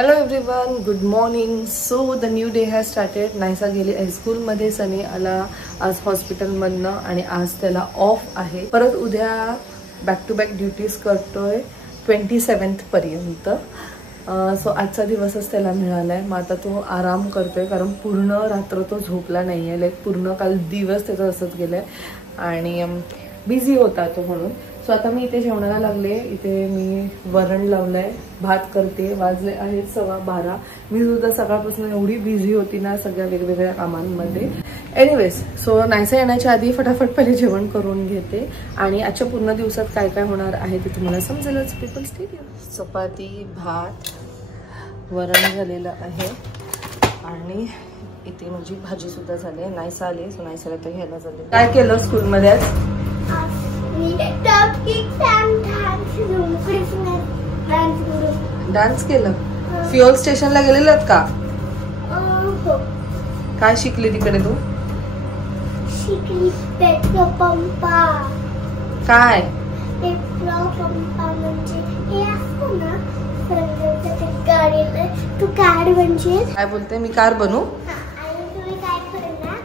Hello everyone, good morning. So the new day has started. Naysa गेली हायस्कूलमध्ये, सनी आला आज हॉस्पिटलमधनं आणि आज त्याला ऑफ आहे. परत उद्या बॅक टू बॅक ड्युटीज करतोय 27th पर्यंत. सो आजचा दिवसच त्याला मिळाला आहे. मग आता तो आराम करतोय कारण पूर्ण रात्र तो झोपला नाही आहे. लाईक पूर्ण काल दिवस त्याचा असंच गेला आहे आणि बिझी होता तो म्हणून. सो आता मी इथे जेवणाला लागले. इथे मी वरण लावलंय, भात करते. वाजले आहेत 12:15. मी सुद्धा सकाळपासून एवढी बिझी होती ना सगळ्या वेगवेगळ्या कामांमध्ये. एनिवेज, सो नायसा येण्याच्या आधी फटाफट पहिले जेवण करून घेते आणि आजच्या पूर्ण दिवसात काय काय होणार आहे ते तुम्हाला समजेलच. People stay here. चपाती, भात, वरण झालेलं आहे आणि इथे माझी भाजी सुद्धा झाली आहे. नायसा आली, सो नायसाला तर घ्यायला झाले. काय केलं स्कूलमध्ये आज? डान्स केलं. फ्युअल स्टेशनला गेलेलं का? काय शिकली तिकडे तू? शिकली पेट्रोल पंपा. काय पेट्रोल पंपा म्हणजे हे असतं ना गाडीला तू कार म्हणजे. काय बोलते? मी कार बनू? आणि तुम्ही काय करणार?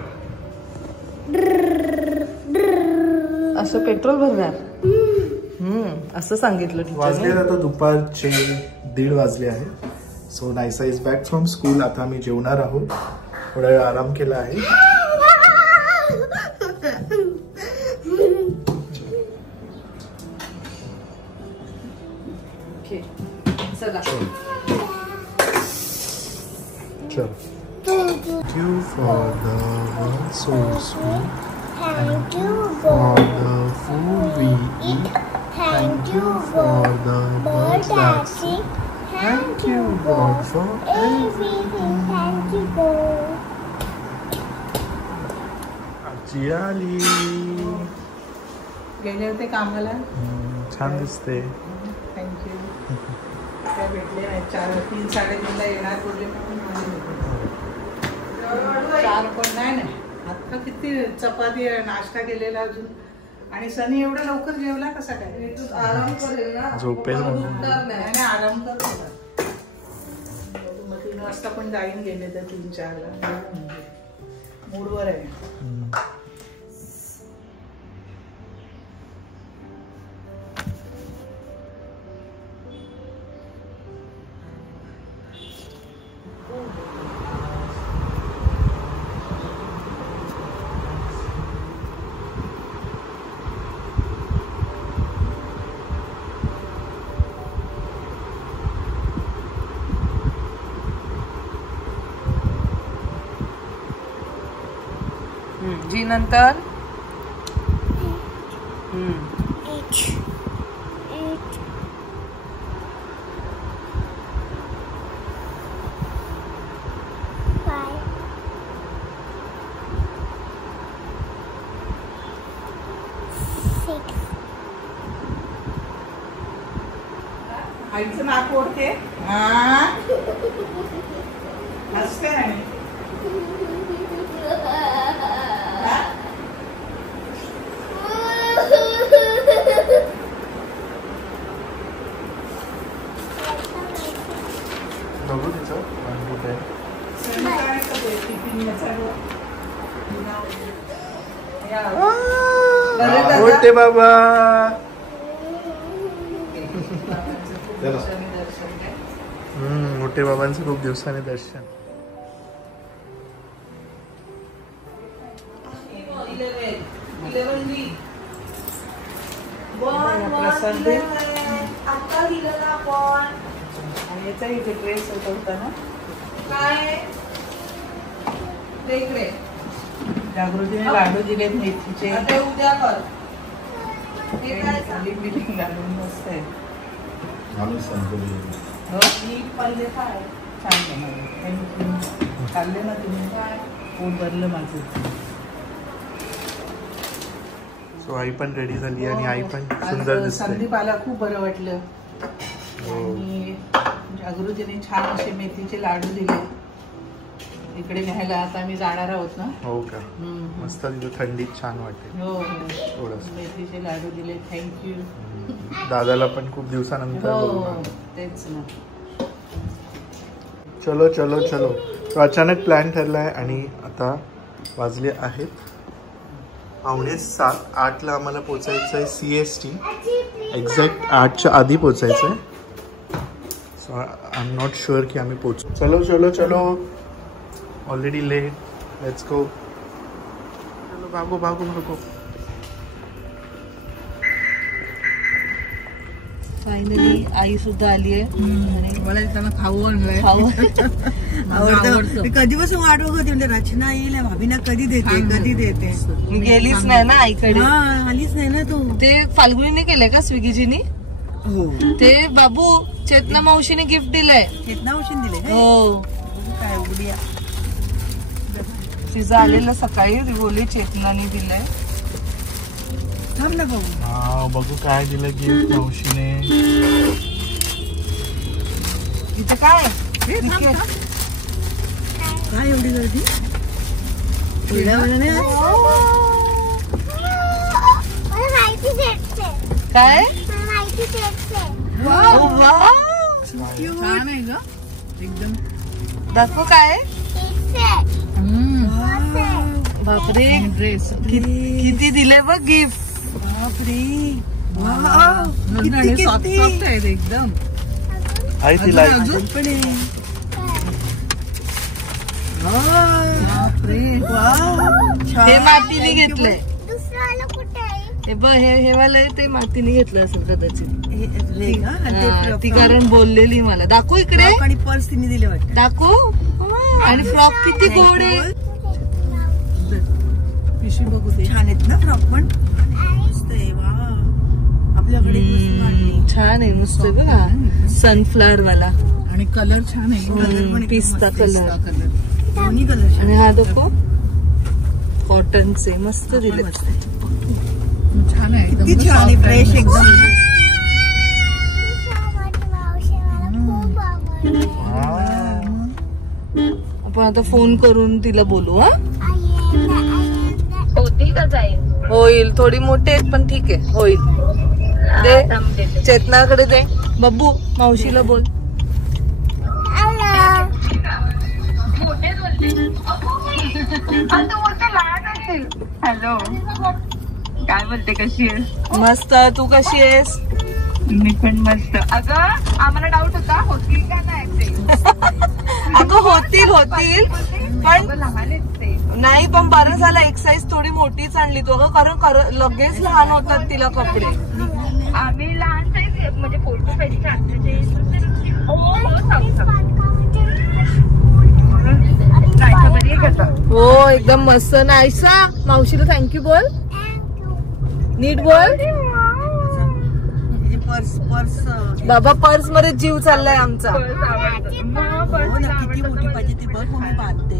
असं पेट्रोल भरणार? असं सांगितलं वाजले आता दुपारचे 1:30 वाजले आहे. So Naysa is back from school. आता आम्ही जेवणार आहोत. थोडा वेळ आराम केला आहे. चला. Thank you for the one so sweet. Thank you For the food we eat. Thank you for the birds that sing. Thank you God for everything. Thank you God. आजी आली. गेले होते कामाला. छान दिसते. थँक्यू. काय भेटले नाही. 3-3:30 ला येणार बोलले. 4 पण नाही. आता किती चपाती नाश्ता केलेला अजून. आणि सनी एवढा लवकर जेवला कसा काय? आराम करेल ना, झोपेल नाही आराम कर. मग 3 वाजता पण जाईन गेले तर 3-4 ला मूडवर आहे. जी नंतर आईचं नाक ओढते. हसते नाही. बघू तिचं मोठे बाबा. मोठे बाबांचं खूप दिवसाने दर्शन. आता दिलं ना आपण. आणि याचा इथे ड्रेस होता ना. काय इकडे जागृतीने लाडू दिले मेथीचे. आता उद्या कर. बिलिंग घालून मस्त आहे. पल्ले काय छान बनवले. खाल्ले ना तुम्ही? पोट भरलं माझं. सो आई पण रेडी झाली आणि आई पण सुंदर दिसते. संदीप आला, खूप बरं वाटलं. आणि जागृतीने छान असे मेथीचे लाडू दिले. इकडे न्यायला आता आम्ही जाणार आहोत ना. हो का? मस्त. तिथे थंडीत छान वाटेल. हो थोडस मेथीचे लाडू दिले. थँक्यू. दादाला पण खूप दिवसानंतर. हो तेच ना. चलो चलो चलो. तो अचानक प्लॅन ठरला आहे आणि आता वाजले आहेत 6:45. 8ला आम्हाला पोचायचं आहे CST. एक्झॅक्ट 8च्या आधी पोचायचं आहे. So I am not sure की आम्ही पोचू. चलो चलो चलो. Already late. Let's go. चलो भागो भागो भागो. फायनली आई सुद्धा आली आहे. मला त्यांना खाऊ आणलंय. आवडतं. कधीपासून वाट बघत म्हणजे रचना येईल भाभीना कधी देते कधी देते. मी गेलीच नाही ना आईकडे. आलीच नाही ना तू. ते फाल्गुनीने केलंय का स्विगीजीनी? हो ते बाबू चेतना मावशीने गिफ्ट दिलंय. चेतना मावशीने दिले हो काय उघड्या. तिचं आलेलं सकाळी ती बोलली चेतनाने दिलंय. थांब ना बघू. हा बघू काय दिलं गिफ्ट मावशीने. इथं काय काय एवढी गर्दी. काय छान आहे ग एकदम. दाखव काय. बापरे ड्रेस किती दिले बघ गिफ्ट. बापरे सॉफ्ट आहे एकदम. आई तिला पण आहे. बापरे हे मातीने घेतलंय. दुसरं कुठे आहे? हे बघ हे वाला ते मातीने घेतलं असेल कदाचित. हे ती कारण बोललेली मला. दाखव इकडे. आणि पर्स तिने दिले वाटतं. दाखव. आणि फ्रॉक किती गोड आहे. पिशवी बघू दे. छान आहेत ना फ्रॉक पण. मस्त आहे. वा आपल्याकडे छान आहे. मस्त आहे बघा. सनफ्लावर वाला आणि कलर छान आहे. पिस्ता कलर. दोन्ही कलर आणि हा देखो कॉटनचे मस्त दिले. छान आहे. किती छान आहे. फ्रेश एकदम. आपण आता फोन करून तिला बोलू. हा होती का जाईल? होईल. थोडी मोठी आहेत पण ठीक आहे होईल. दे चेतनाकडे दे. बब्बू मावशीला बोल. हॅलो काय बोलते कशी आहेस? मस्त. तू कशी आहेस? मी पण मस्त. अगं आम्हाला डाऊट होता होतील का नाही ते. अगं होतील पण लहान आहेत ते. नाही पण बरं झालं एक्सरसाइज थोडी मोठीच आणली तू. अगं कारण लगेच लहान होतात तिला कपडे. आम्ही लहान साईज म्हणजे 4 to 5 आत्ताचे. हो एकदम मस्त. नाहीसा मावशीला थँक्यू बोल. नीट बोल. पर्स बाबा पर्स मध्ये जीव चाललाय आमचा. किती मोठी पाहिजे ती बघ मी बांधते.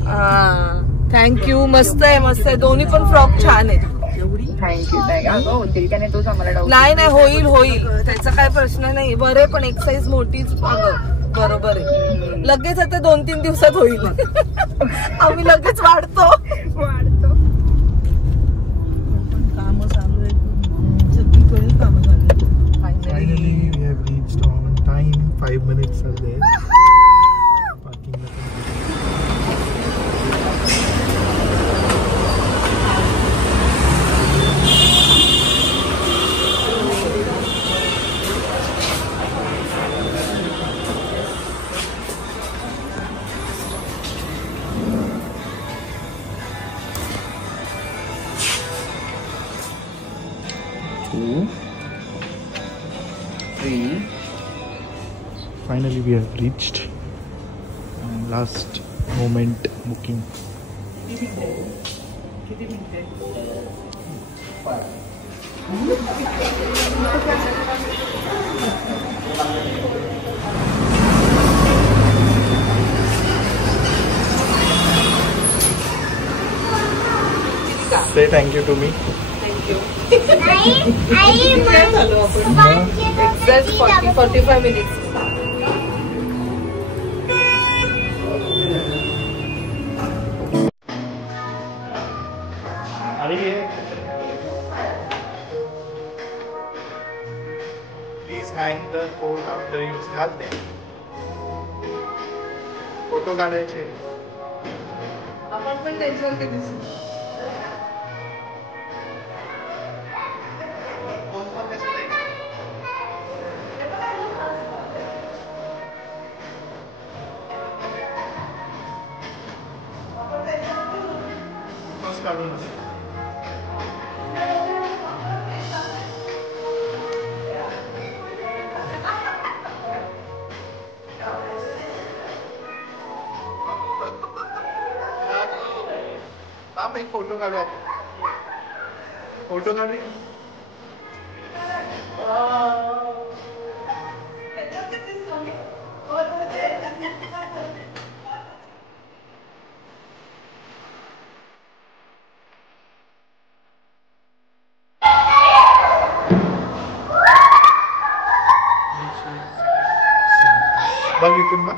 थँक्यू. मस्त आहे. दोन्ही पण फ्रॉक छान आहेत. थँक्यू. अगं होतील का नाही तोच आम्हाला डाऊट. नाही होईल त्याचा काय प्रश्न नाही. बरे पण एक साईज मोठीच. बरोबर आहे. लगेच आता 2-3 दिवसात होईल. आम्ही लगेच वाढतो. काम चालू आहे. सगळीकडे काम चालू आहे. Finally we have reached on time. 5 minutes are there. पार्किंगला Finally we have reached. Last moment booking. Say thank you to me. Exact 40-45 minutes. Please hang the coat after you start them. Photo काढायचे. आपण पण त्याच्यासारखे दिसू. काढून एक photo काढू आपण. Photo काढू. बघ इथून बघ.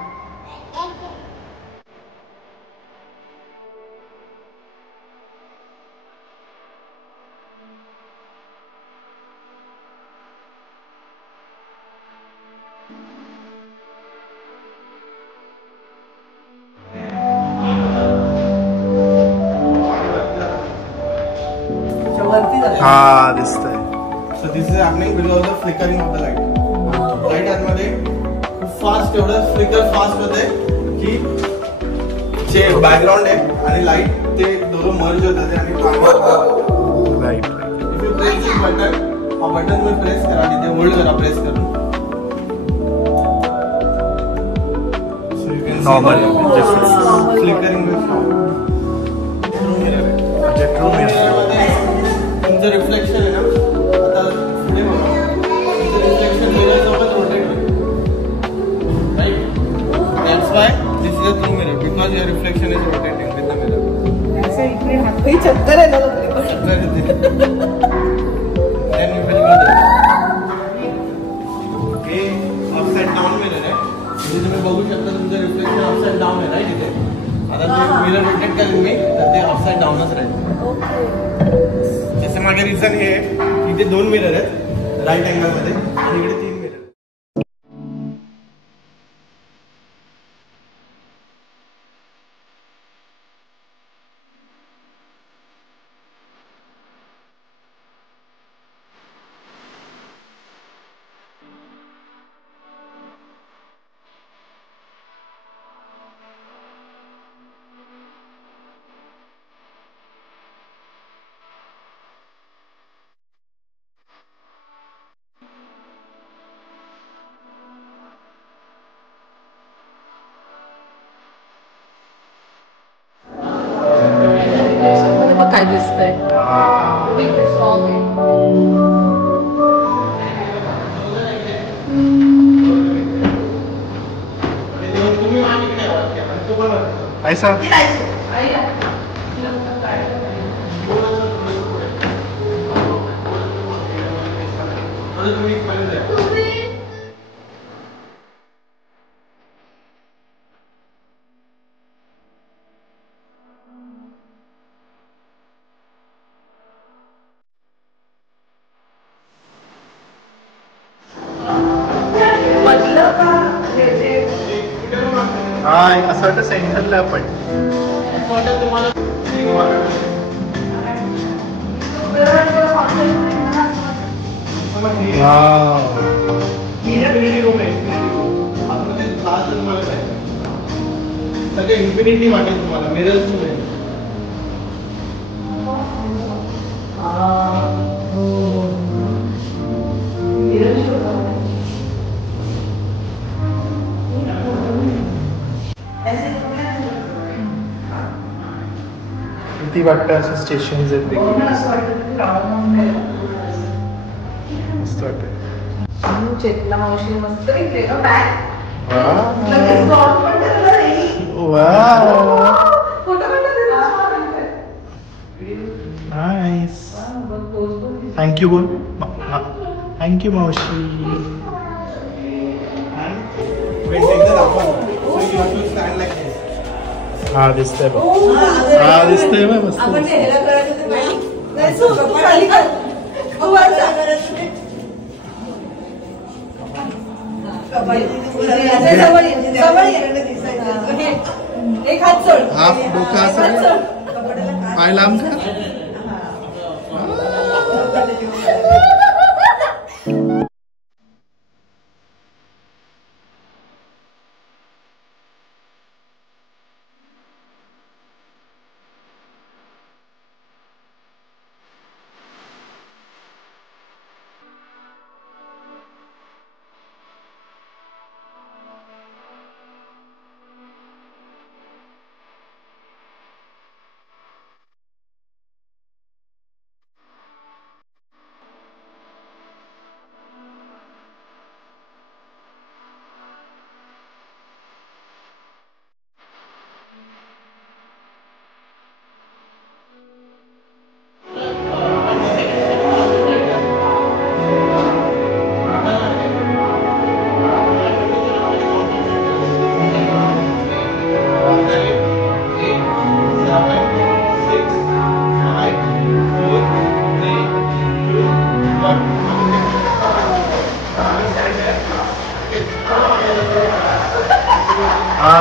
हा दिसतंय. So this is happening because of the flickering of the light. Light आतमध्ये खूप फास्ट एवढं फ्लिकर फास्ट होते की जे बॅकग्राऊंड आहे आणि लाईट ते दोघं मर्ज होतात आणि right. If you press this button, हा बटन तुम्ही प्रेस करा, तिथे होल्ड करा प्रेस करून. So you can Normal difference. Flickering will stop. True mirror आहे. True mirror. तुमचं रिफ्लेक्शन आहे ना, आता पुढे बघा, तुमचं रिफ्लेक्शन मिरर सोबत रोटेट होईल, right? That's why this is a true mirror, because your reflection is rotating with the mirror. असं इकडे हातही चक्कर आहे ना Then you will go there. हे अपसाइड डाऊन मिरर आहे, म्हणजे तुम्ही बघू शकता तुमचं रिफ्लेक्शन अपसाइड डाऊन आहे, राईट? इथे आता तुम्ही मिरर रोटेट करेल मी तर ते अपसाइड डाऊनच राहील. त्याच्या मागे रिझन हे आहे की इथे 2 मिरर आहेत राईट अँगल मध्ये आणि इकडे 3 मिरर. काय दिसतंय. ऐसा असं वाटतं सेंटरला आपण. सगळे इन्फिनिटी वाटेल तुम्हाला मिरर्स मध्ये. किती वाटतं असं स्टेशन आहेत मस्त वाटतं. चेतना मावशी मस्त इथे ना बॅग. नाईस. थँक्यू बोल. थँक्यू मावशी. हा दिसतंय बघ. हा दिसतंय बघ मस्त. एक हात सोड. हाफ डोकं असं पाय लांब कर.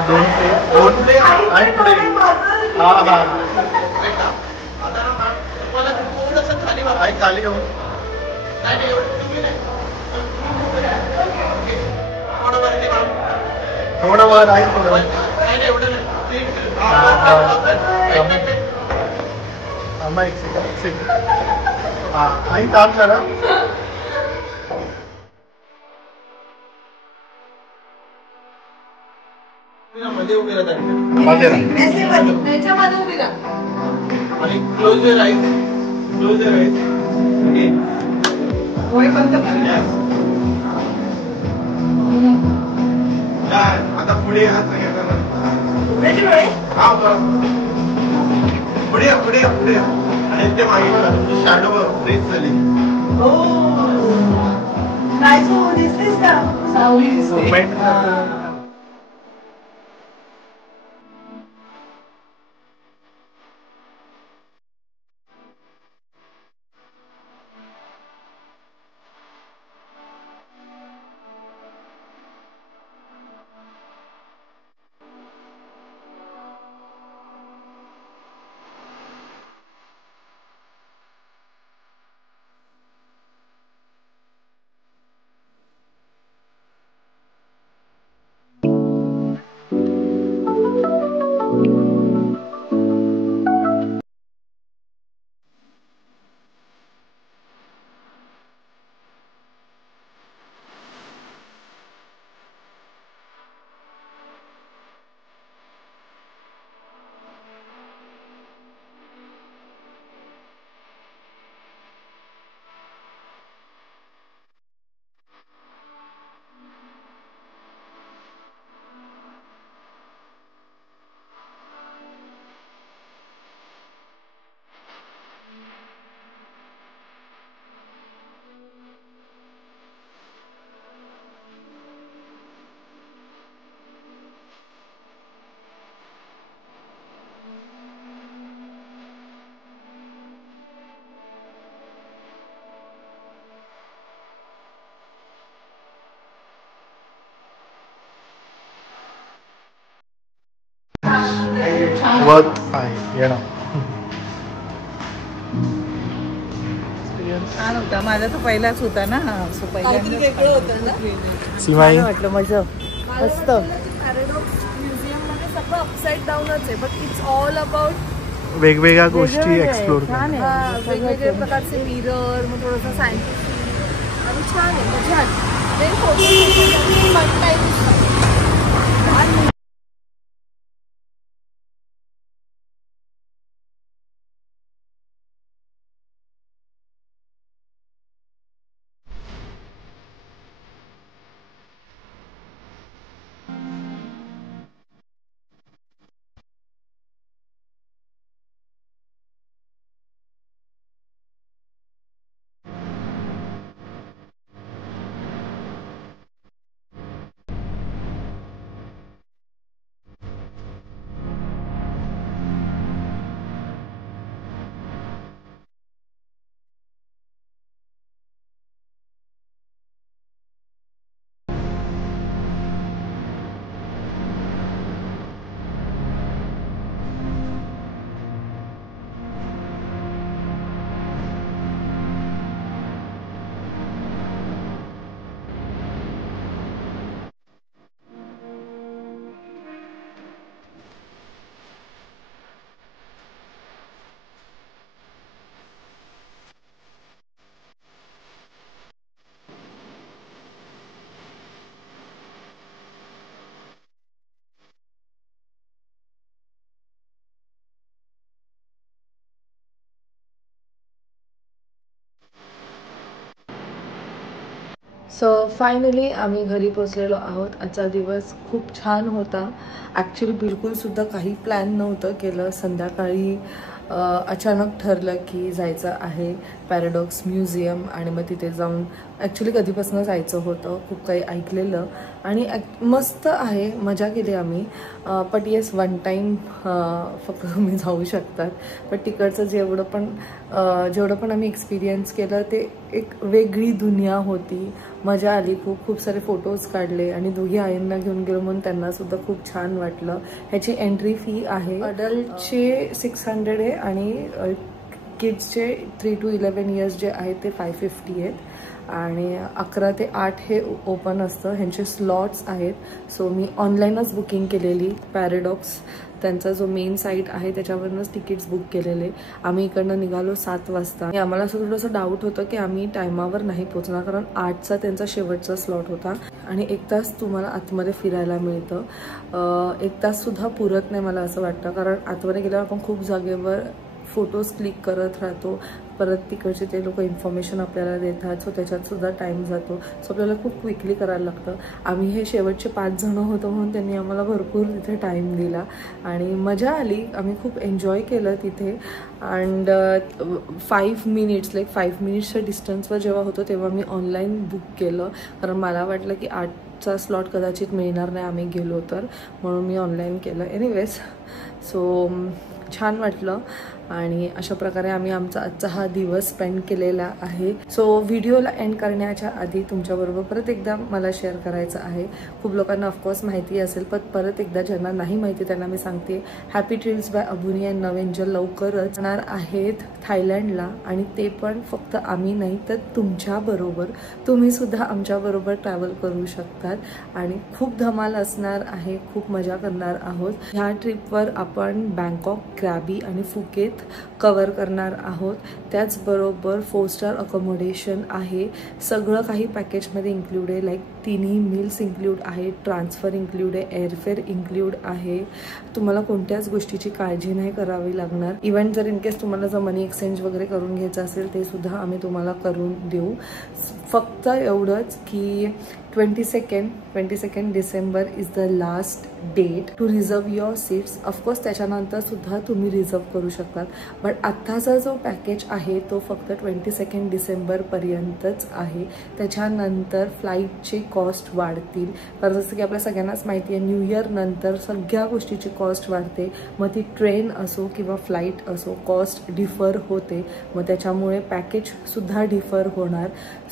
दोन प्लेट आणि पुढे. हा हा खाली येऊ. थोडं वर आहे थोडं. एक सेकंड. हा आणि काम करा. मध्ये उभी त्याच्यामध्ये उभी राहा. आणि close your eyes. Close your eyes. Okay. डोळे बंद कर. आता पुढे हात हा पुढे पुढे पुढे आणि ते मागे शॅडो ब्रेक झाली. दिसतेस का? सावली दिसते. वर्क आहे येणं. छान होता. माझा तर पहिलाच होता ना. वेगळं होतं ना. सीमाई वाटलं माझं मस्त. पॅराडॉक्स म्युझियम मध्ये सगळं अपसाइड डाऊनच आहे. बट इट्स ऑल अबाउट वेगवेगळ्या गोष्टी एक्सप्लोर वेगवेगळे प्रकारचे मिरर, मग थोडंसं सायंटिफिक आणि छान आहे. मजा आली. ते फोटो सो फायनली आम्ही घरी पोचलेलो आहोत. आजचा दिवस खूप छान होता. ॲक्च्युली बिलकुलसुद्धा काही प्लॅन नव्हतं केलं. संध्याकाळी अचानक ठरलं की जायचं आहे पॅराडॉक्स म्युझियम आणि मग तिथे जाऊन ॲक्च्युली कधीपासून जायचं होतं. खूप काही ऐकलेलं आणि मस्त आहे. मजा केली आम्ही. बट येस वन टाईम फक्त तुम्ही जाऊ शकतात. पण तिकडचं जेवढं पण आम्ही एक्सपिरियन्स केलं ते एक वेगळी दुनिया होती. मजा आली. खूप सारे फोटोज काढले आणि दोघी आईंना घेऊन गेलो म्हणून त्यांनासुद्धा खूप छान वाटलं. ह्याची एंट्री फी आहे. अडल्टचे 600 आहे आणि किड्सचे 3 to 11 इयर्स जे आहेत ते 550 आहेत. आणि 11 ते 8 हे ओपन असतं. ह्यांचे स्लॉट्स आहेत. सो मी ऑनलाईनच बुकिंग केलेली. पॅराडॉक्स त्यांचा जो मेन साईट आहे त्याच्यावरूनच तिकीट्स बुक केलेले. आम्ही इकडनं निघालो 7 वाजता. आणि आम्हाला असं थोडंसं डाऊट होतं की आम्ही टायमावर नाही पोहोचणार कारण 8चा त्यांचा शेवटचा स्लॉट होता आणि 1 तास तुम्हाला आतमध्ये फिरायला मिळतं. 1 ताससुद्धा पुरत नाही मला असं वाटतं कारण आतमध्ये गेल्यावर आपण खूप जागेवर फोटोज क्लिक करत राहतो. परत तिकडचे ते लोक इन्फॉर्मेशन आपल्याला देतात. सो त्याच्यातसुद्धा टाईम जातो. सो आपल्याला खूप क्विकली करायला लागतं. आम्ही हे शेवटचे 5 जण होतो म्हणून त्यांनी आम्हाला भरपूर तिथे टाईम दिला आणि मजा आली. आम्ही खूप एन्जॉय केलं तिथे. अँड 5 मिनिट्सच्या डिस्टन्सवर जेव्हा होतो तेव्हा मी ऑनलाईन बुक केलं कारण मला वाटलं की 8चा स्लॉट कदाचित मिळणार नाही आम्ही गेलो तर, म्हणून मी ऑनलाईन केलं. एनिवेज सो छान वाटलं आणि अशा प्रकारे आम्ही आमचा आजचा हा दिवस स्पेंड केलेला आहे. सो व्हिडिओला एंड करण्याच्या आधी तुमच्याबरोबर परत एकदा मला शेअर करायचं आहे. खूप लोकांना ऑफकोर्स माहिती असेल पण परत एकदा ज्यांना नाही माहिती त्यांना मी सांगते. हॅपी ट्रिल्स बाय अबुनी अँड नवेंजल लवकरच जाणार आहेत थायलंडला आणि ते पण फक्त आम्ही नाही तर तुमच्याबरोबर. तुम्हीसुद्धा आमच्याबरोबर ट्रॅव्हल करू शकतात आणि खूप धमाल असणार आहे. खूप मजा करणार आहोत. ह्या ट्रिपवर आपण बँकॉक, क्रॅबी आणि फुकेत कव्हर करणार आहोत. त्याचबरोबर 4 स्टार अकोमोडेशन आहे. सगळं काही पॅकेजमध्ये इन्क्लूड आहे. लाईक 3ही मील्स इन्क्लूड आहे, ट्रान्सफर इन्क्लूड आहे, एअरफेअर इन्क्लूड आहे. तुम्हाला कोणत्याच गोष्टीची काळजी नाही करावी लागणार. इव्हन जर इनकेस तुम्हाला जर मनी एक्सचेंज वगैरे करून घ्यायचं असेल ते सुद्धा आम्ही तुम्हाला करून देऊ. फक्त एवढंच की 22 December is the last date to reserve your seats. Of course त्याच्यानंतर सुद्धा तुम्ही रिझर्व करू शकतात. बट आत्ताचा जो पॅकेज आहे तो फक्त 22 डिसेंबरपर्यंतच आहे. त्याच्यानंतर फ्लाईटचे कॉस्ट वाढतील कारण जसं की आपल्या सगळ्यांनाच माहिती आहे न्यू इयर नंतर सगळ्या गोष्टीची कॉस्ट वाढते. मग ती ट्रेन असो किंवा फ्लाईट असो कॉस्ट डिफर होते. मग त्याच्यामुळे पॅकेजसुद्धा डिफर होणार.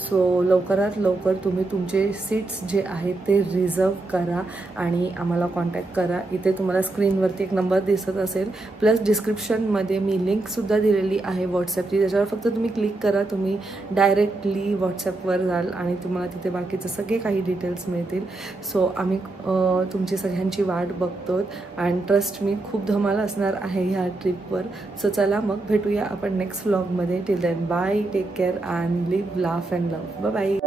सो लवकरात लवकर तुम्ही तुमचे सीट्स जे आहेत ते रिझर्व करा आणि आम्हाला कॉन्टॅक्ट करा. इथे तुम्हाला स्क्रीनवरती एक नंबर दिसत असेल प्लस डिस्क्रिप्शनमध्ये मी लिंकसुद्धा दिलेली आहे व्हॉट्सॲपची. त्याच्यावर फक्त तुम्ही क्लिक करा. तुम्ही डायरेक्टली व्हॉट्सॲपवर जाल आणि तुम्हाला तिथे बाकीचे सगळे काही डिटेल्स मिळतील. सो आम्ही तुमची सगळ्यांची वाट बघतो अँड ट्रस्ट मी खूप धमाल असणार आहे ह्या ट्रिपवर. सो चला मग भेटूया आपण नेक्स्ट व्लॉगमध्ये. Till then bye, take care and live, laugh and love. Bye bye.